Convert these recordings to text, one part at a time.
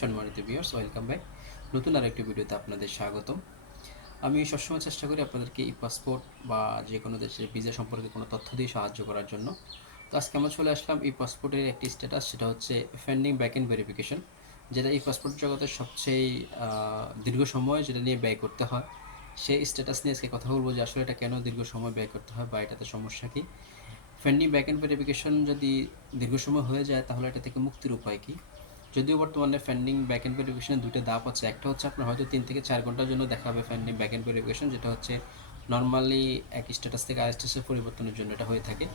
সম্মানিত viewers, welcome back. নতুন আরেকটি ভিডিওতে আপনাদের স্বাগতম। আমি সবসময় চেষ্টা করি আপনাদেরকে ই পাসপোর্ট বা যে কোনো দেশের ভিসা সম্পর্কে কোনো তথ্য দিয়ে সাহায্য করার জন্য। তো আজকে আমরা চলে আসলাম ই পাসপোর্টের একটি স্ট্যাটাস, সেটা হচ্ছে পেন্ডিং ব্যাক এন্ড ভেরিফিকেশন, যেটা ই পাসপোর্ট জগতের সবচেয়ে দীর্ঘ সময় যেটা নিয়ে ব্যয় করতে হয়। সেই স্ট্যাটাস নিয়ে আজকে কথা বলবো যে আসলে এটা কেন দীর্ঘ সময় ব্যয় করতে হয় বা এটাতে সমস্যা কী। পেন্ডিং ব্যাক এন্ড ভেরিফিকেশন যদি দীর্ঘ সময় হয়ে যায় তাহলে এটা থেকে মুক্তির উপায় কী। যদিও বর্তমানে ফ্যান্ডিং ব্যাক এন্ড ভেরিফিকেশনের দুটো ধাপ আছে। একটা হচ্ছে আপনার হয়তো 3 থেকে 4 ঘন্টার জন্য দেখাবে ফ্যান্ডিং ব্যাক এন্ড ভেরিফিকেশন, যেটা হচ্ছে নর্মালি এক স্ট্যাটাস থেকে আরেক স্ট্যাটাসে পরিবর্তনের জন্য এটা হয়ে থাকে।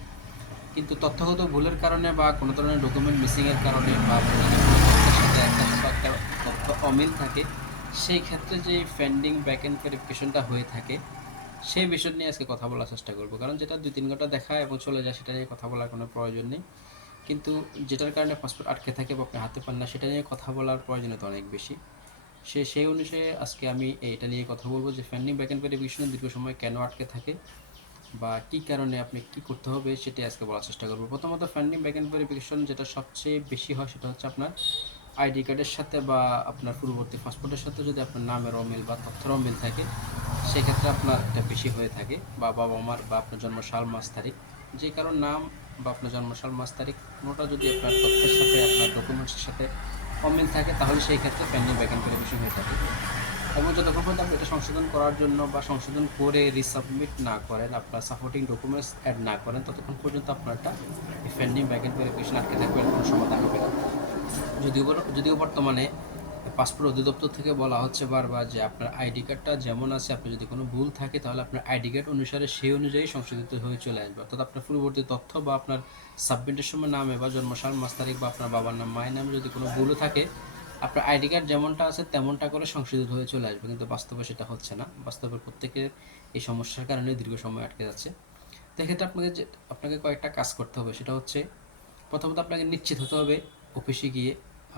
কিন্তু তথ্যগত ভুলের কারণে বা কোনো ধরনের ডকুমেন্ট মিসিংয়ের কারণে বা আপনার যদি কোনো তথ্যের সাথে একটা তথ্য অমিল থাকে, সেই ক্ষেত্রে যে ফ্যান্ডিং ব্যাক এন্ড ভেরিফিকেশনটা হয়ে থাকে সেই বিষয় নিয়ে আজকে কথা বলার চেষ্টা করবো। কারণ যেটা 2-3 ঘন্টা দেখায় এবং চলে যায়, সেটা নিয়ে কথা বলার কোনো প্রয়োজন নেই। কিন্তু যেটার কারণে পাসপোর্ট আটকে থাকে বা আপনি হাতে পান না, সেটা নিয়ে কথা বলার প্রয়োজনীয়তা অনেক বেশি। সেই অনুযায়ী আজকে আমি এটা নিয়ে কথা বলবো যে ফ্যান্ডিং ব্যাক এন্ড ভেরিফিকেশন দীর্ঘ সময় কেন আটকে থাকে বা কী কারণে আপনি কী করতে হবে সেটাই আজকে বলার চেষ্টা করবো। প্রথমত ফ্যান্ডিং ব্যাক এন্ড ভেরিফিকেশন যেটা সবচেয়ে বেশি হয় সেটা হচ্ছে আপনার আইডি কার্ডের সাথে বা আপনার পূর্ববর্তী পাসপোর্টের সাথে যদি আপনার নামের অমিল বা তথ্যের অমিল থাকে, সেক্ষেত্রে আপনার এটা বেশি হয়ে থাকে। বা বাবা মার বা আপনার জন্ম সাল মাস তারিখ, যে কারোর নাম বা আপনার জন্ম সাল মাস তারিখ কোনোটা যদি আপনার তথ্যের সাথে আপনার ডকুমেন্টসের সাথে অমিল থাকে, তাহলে সেই ক্ষেত্রে পেন্ডিং ব্যাক এন্ড ভেরিফিকেশন হয়ে থাকে। এবং যতক্ষণ পর্যন্ত আপনি এটা সংশোধন করার জন্য বা সংশোধন করে রিসাবমিট না করেন, আপনার সাপোর্টিং ডকুমেন্টস অ্যাড না করেন, ততক্ষণ পর্যন্ত আপনারটা এই পেন্ডিং ব্যাক এন্ড ভেরিফিকেশন আটকে থাকবে, কোনো সমাধান হবে না। যদিও বর্তমানে পাসপোর্ট অধিদপ্তর থেকে বলা হচ্ছে বারবার যে আপনার আইডি কার্ডটা যেমন আছে, আপনি যদি কোনো ভুল থাকে তাহলে আপনার আইডি কার্ড অনুসারে সেই অনুযায়ী সংশোধিত হয়ে চলে আসবে। অর্থাৎ আপনার পূর্ববর্তী তথ্য বা আপনার সাবমিটের সময় নামে বা জন্মসাল মাস তারিখ বা আপনার বাবার নাম মায়ের নামে যদি কোনো ভুলও থাকে, আপনার আইডি কার্ড যেমনটা আছে তেমনটা করে সংশোধিত হয়ে চলে আসবে। কিন্তু বাস্তবে সেটা হচ্ছে না। বাস্তবে প্রত্যেকের এই সমস্যার কারণে দীর্ঘ সময় আটকে যাচ্ছে। তো এক্ষেত্রে আপনাকে কয়েকটা কাজ করতে হবে। সেটা হচ্ছে, প্রথমত আপনাকে নিশ্চিত হতে হবে অফিসে গিয়ে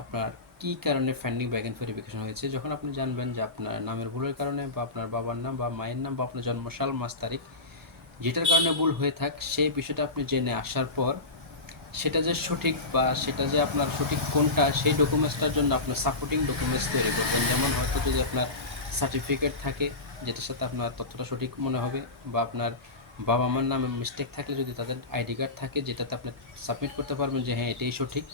আপনার কী কারণে পেন্ডিং ব্যাক এন্ড ভেরিফিকেশন হয়েছে। যখন আপনি জানবেন যে আপনার নামের ভুলের কারণে বা আপনার বাবার নাম বা মায়ের নাম বা আপনার জন্মসাল মাস তারিখ যেটার কারণে ভুল হয়ে থাক, সেই বিষয়টা আপনি জেনে আসার পর সেটা যে সঠিক বা সেটা যে আপনার সঠিক কোনটা, সেই ডকুমেন্টসটার জন্য আপনার সাপোর্টিং ডকুমেন্টস তৈরি করবেন। যেমন হয়তো যদি আপনার সার্টিফিকেট থাকে যেটার সাথে আপনার তথ্যটা সঠিক মনে হবে, বা আপনার বাবা মার নামে মিস্টেক থাকলে যদি তাদের আইডি কার্ড থাকে যেটাতে আপনি সাবমিট করতে পারবেন যে হ্যাঁ এটাই সঠিক,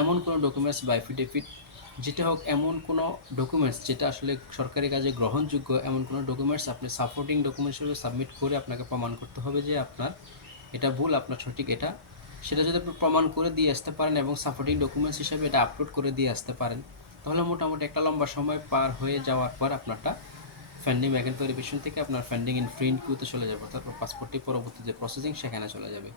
এমন কোনো ডকুমেন্টস বা এফিডেভিট যেটা হোক, এমন কোনো ডকুমেন্টস যেটা আসলে সরকারি কাজে গ্রহণযোগ্য, এমন কোনো ডকুমেন্টস আপনি সাপোর্টিং ডকুমেন্টস হিসেবে সাবমিট করে আপনাকে প্রমাণ করতে হবে যে আপনার এটা ভুল, আপনার সঠিক এটা। সেটা যদি আপনি প্রমাণ করে দিয়ে আসতে পারেন এবং সাপোর্টিং ডকুমেন্টস হিসেবে এটা আপলোড করে দিয়ে আসতে পারেন, তাহলে মোটামুটি একটা লম্বা সময় পার হয়ে যাওয়ার পর আপনারটা পেন্ডিং ব্যাক এন্ড ভেরিফিকেশন থেকে আপনার পেন্ডিং ইন প্রিন্ট কিউতে চলে যাবে, অর্থাৎ পাসপোর্টটি পরবর্তী যে প্রসেসিং সেখানে চলে যাবে।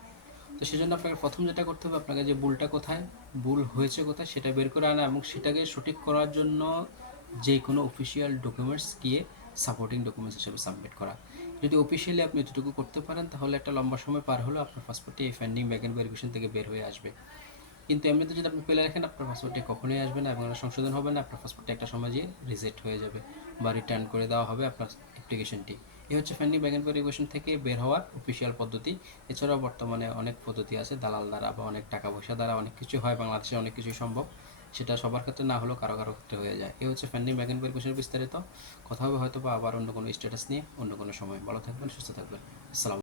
তো সেজন্য আপনাকে প্রথম যেটা করতে হবে, আপনাকে যে ভুলটা কোথায়, ভুল হয়েছে কোথায় সেটা বের করে আনা এবং সেটাকে সঠিক করার জন্য যে কোনো অফিসিয়াল ডকুমেন্টস গিয়ে সাপোর্টিং ডকুমেন্টস হিসেবে সাবমিট করা। যদি অফিসিয়ালি আপনি এতটুকু করতে পারেন, তাহলে একটা লম্বা সময় পার হলেও আপনার পাসপোর্টটি এই পেন্ডিং ব্যাক এন্ড ভেরিফিকেশন থেকে বের হয়ে আসবে। কিন্তু এমনিতে যদি আপনি ফেলে রাখেন, আপনার পাসপোর্টটি কখনোই আসবে না এবং এটা সংশোধন হবে না। আপনার পাসপোর্টটি একটা সময় গিয়ে রিজেক্ট হয়ে যাবে বা রিটার্ন করে দেওয়া হবে আপনার অ্যাপ্লিকেশনটি। এই হচ্ছে পেন্ডিং ব্যাক এন্ড ভেরিফিকেশন থেকে বের হওয়ার অফিসিয়াল পদ্ধতি। এছাড়াও বর্তমানে অনেক পদ্ধতি আছে, দালাল দ্বারা বা অনেক টাকা পয়সা দ্বারা অনেক কিছু হয়, বাংলাদেশে অনেক কিছুই সম্ভব। সেটা সবার ক্ষেত্রে না হলেও কারো কারো ক্ষেত্রে হয়ে যায়। এই হচ্ছে পেন্ডিং ব্যাক এন্ড ভেরিফিকেশনের বিস্তারিত। কথা হবে হয়তো বা আবার অন্য কোনো স্ট্যাটাস নিয়ে অন্য কোনো সময়। ভালো থাকবেন, সুস্থ থাকবেন। আসসালাম।